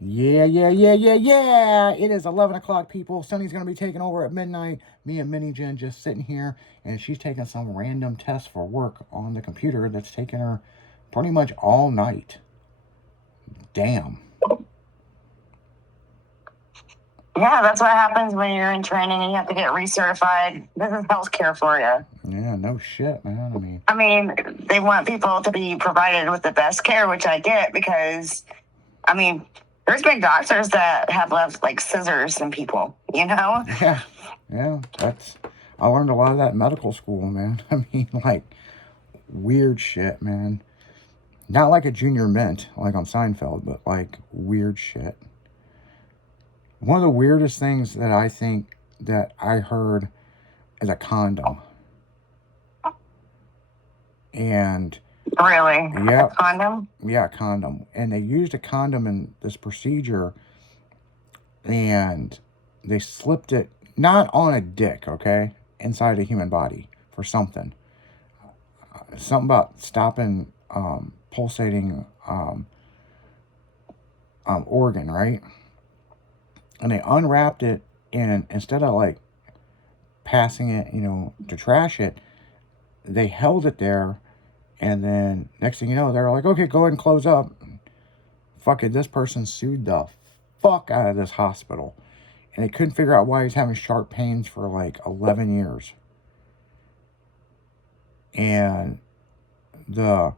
Yeah, yeah, yeah, yeah, yeah. It is 11 o'clock, people. Sunny's going to be taking over at midnight. Me and Minnie Jen just sitting here, and she's taking some random test for work on the computer that's taking her pretty much all night. Damn. Yeah, that's what happens when you're in training and you have to get recertified. This is healthcare for you. Yeah, no shit, man. I mean, they want people to be provided with the best care, which I get because, I mean, there's been doctors that have left like scissors in people, you know? Yeah, I learned a lot of that in medical school, man. I mean, like, weird shit, man. Not like a junior mint, like on Seinfeld, but like weird shit. One of the weirdest things that I think that I heard is a condom. And really, yeah, a condom. Yeah, a condom. And they used a condom in this procedure, and they slipped it not on a dick, okay, inside a human body for something. Something about stopping pulsating organ, right? And they unwrapped it, and instead of like passing it, to trash it, they held it there, and then next thing you know, they're like, okay, go ahead and close up. Fucking this person sued the fuck out of this hospital, and they couldn't figure out why he's having sharp pains for like 11 years. And the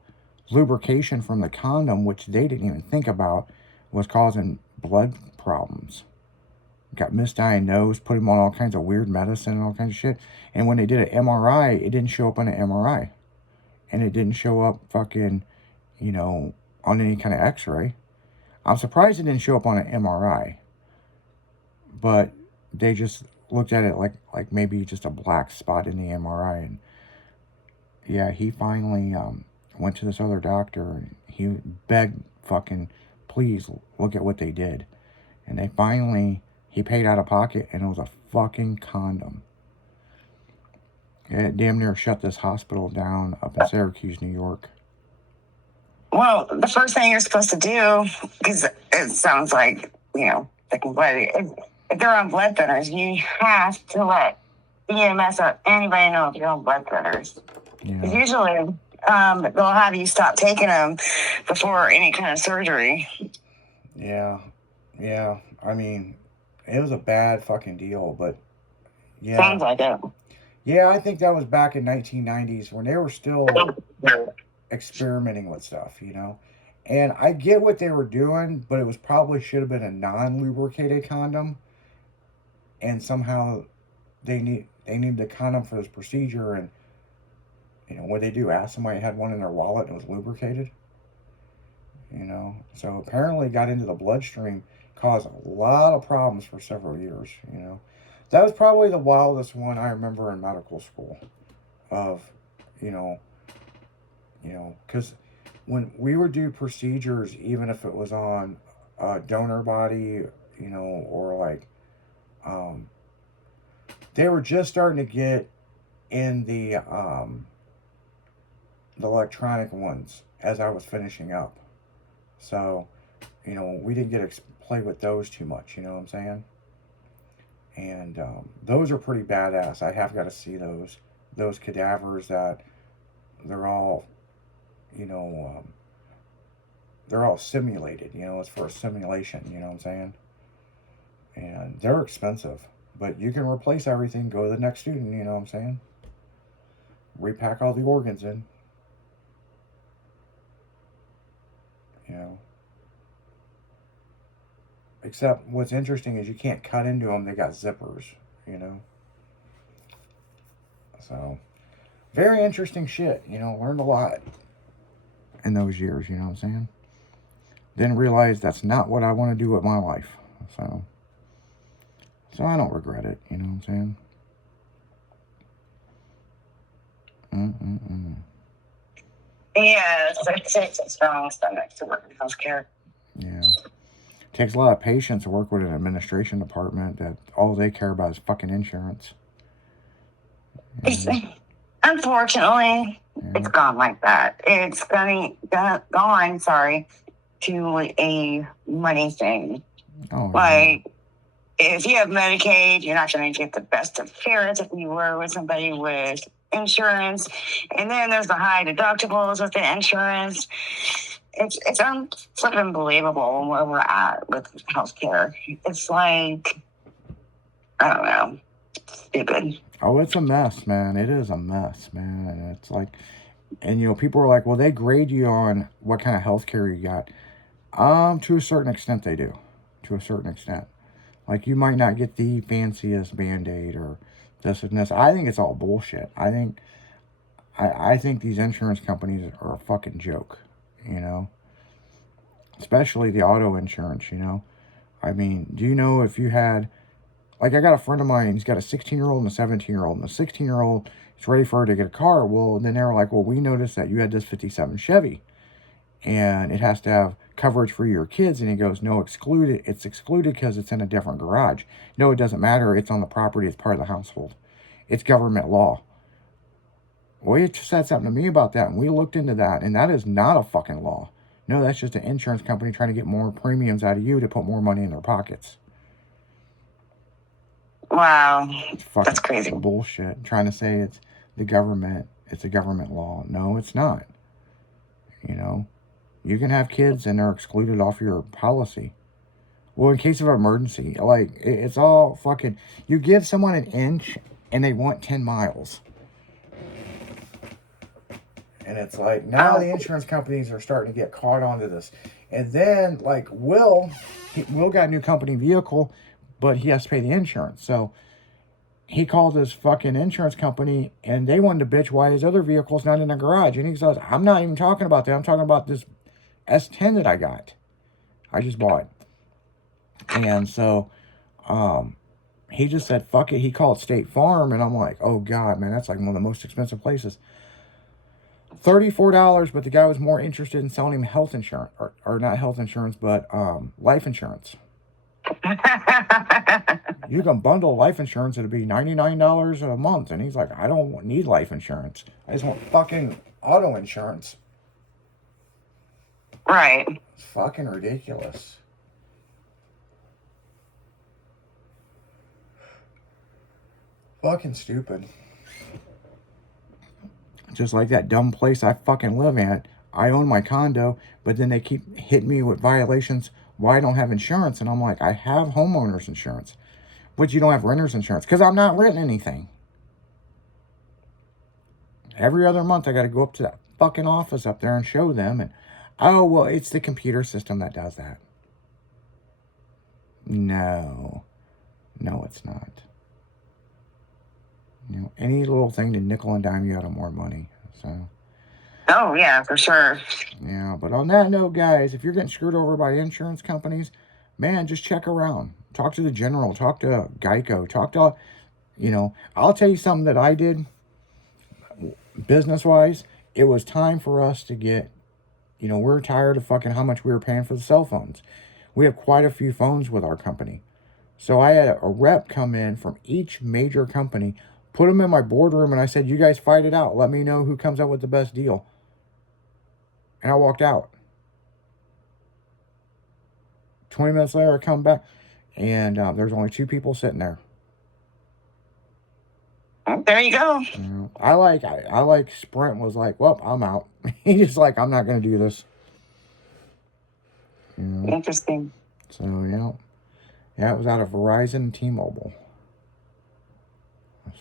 lubrication from the condom, which they didn't even think about, was causing blood problems. Got misdiagnosed, put him on all kinds of weird medicine and all kinds of shit. And when they did an MRI, it didn't show up on an MRI. And it didn't show up fucking, on any kind of x-ray. I'm surprised it didn't show up on an MRI. But they just looked at it like maybe just a black spot in the MRI. And yeah, he finally went to this other doctor, and he begged fucking, please look at what they did. And they finally, he paid out of pocket, and it was a fucking condom. It damn near shut this hospital down up in Syracuse, New York. Well, the first thing you're supposed to do, because it sounds like, if they're on blood thinners, you have to let EMS or anybody know if you're on blood thinners. Yeah. Usually, they'll have you stop taking them before any kind of surgery. Yeah. I mean, it was a bad fucking deal, but yeah. Sounds like it. Yeah, I think that was back in 1990s when they were still experimenting with stuff, And I get what they were doing, but it was probably should have been a non-lubricated condom. And somehow they needed a condom for this procedure, and what they do? Ask somebody had one in their wallet and it was lubricated. So apparently it got into the bloodstream, caused a lot of problems for several years. That was probably the wildest one I remember in medical school. Of, because when we would do procedures, even if it was on a donor body, or like, they were just starting to get in the electronic ones as I was finishing up. So, we didn't get to play with those too much, you know what I'm saying? And those are pretty badass. I have got to see those cadavers that they're all, they're all simulated. It's for a simulation. You know what I'm saying? And they're expensive, but you can replace everything. Go to the next student. You know what I'm saying? Repack all the organs in. Except what's interesting is you can't cut into them. They got zippers. So, very interesting shit. Learned a lot in those years. You know what I'm saying? Didn't realize that's not what I want to do with my life. So I don't regret it. You know what I'm saying? Yeah, it takes a strong stomach to work in healthcare. Yeah. It takes a lot of patience to work with an administration department that all they care about is fucking insurance. Unfortunately, it's gone like that. It's gone, sorry. to a money thing. Oh, like, if you have Medicaid, you're not going to get the best of care as if you were with somebody with insurance. And then there's the high deductibles with the insurance. It's unbelievable where we're at with healthcare. It's like, I don't know, stupid. Oh, it's a mess, man. It is a mess, man. And it's like, and people are like, well, they grade you on what kind of healthcare you got. To a certain extent, they do. To a certain extent. Like, you might not get the fanciest Band-Aid or this and this. I think it's all bullshit. I think these insurance companies are a fucking joke, Especially the auto insurance, I mean, do you know if you had, like, I got a friend of mine, he's got a 16-year-old and a 17-year-old, and the 16-year-old is ready for her to get a car. Well, then they were like, well, we noticed that you had this 57 Chevy, and it has to have coverage for your kids. And he goes, no, excluded. It's excluded because it's in a different garage. No, it doesn't matter. It's on the property. It's part of the household. It's government law. Well, he said something to me about that, and we looked into that, and that is not a fucking law. No, that's just an insurance company trying to get more premiums out of you to put more money in their pockets. Wow, that's crazy. Bullshit. Trying to say it's the government. It's a government law. No, it's not. You can have kids and they're excluded off your policy. Well, in case of emergency, like, it's all fucking, you give someone an inch and they want 10 miles. And it's like, now the insurance companies are starting to get caught onto this. And then, like, Will got a new company vehicle, but he has to pay the insurance. So he called his fucking insurance company, and they wanted to bitch why his other vehicle's not in the garage. And he says, I'm not even talking about that. I'm talking about this S10 that I got. I just bought. And so he just said, fuck it. He called State Farm, and I'm like, oh, God, man, that's like one of the most expensive places. $34, but the guy was more interested in selling him health insurance, or not health insurance, but life insurance. You can bundle life insurance, it'll be $99 a month. And he's like, I don't need life insurance. I just want fucking auto insurance. Right. It's fucking ridiculous. Fucking stupid. Just like that dumb place I fucking live at. I own my condo, but then they keep hitting me with violations why I don't have insurance. And I'm like, I have homeowners insurance, but you don't have renter's insurance because I'm not renting anything. Every other month I got to go up to that fucking office up there and show them. And, oh, well, it's the computer system that does that. No, it's not. Any little thing to nickel and dime you out of more money. So. Oh, yeah, for sure. Yeah, but on that note, guys, if you're getting screwed over by insurance companies, man, just check around. Talk to the General. Talk to Geico. Talk to, I'll tell you something that I did business-wise. It was time for us to get, we're tired of fucking how much we were paying for the cell phones. We have quite a few phones with our company. So I had a rep come in from each major company, put them in my boardroom, and I said, you guys fight it out. Let me know who comes up with the best deal. And I walked out. 20 minutes later, I come back, and there's only 2 people sitting there. There you go. I like Sprint was like, well, I'm out. He's just like, I'm not going to do this. Interesting. So, yeah, it was out of Verizon and T-Mobile.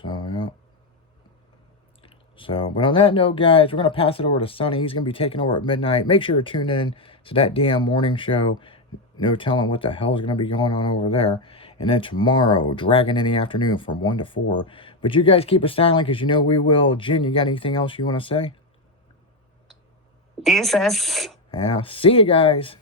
So, yeah. So, but on that note, guys, we're going to pass it over to Sonny. He's going to be taking over at midnight. Make sure to tune in to that damn morning show. No telling what the hell is going to be going on over there. And then tomorrow, Dragon in the afternoon from 1 to 4. But you guys keep it styling because we will. Jen, you got anything else you want to say? Jesus. Yeah. See you guys.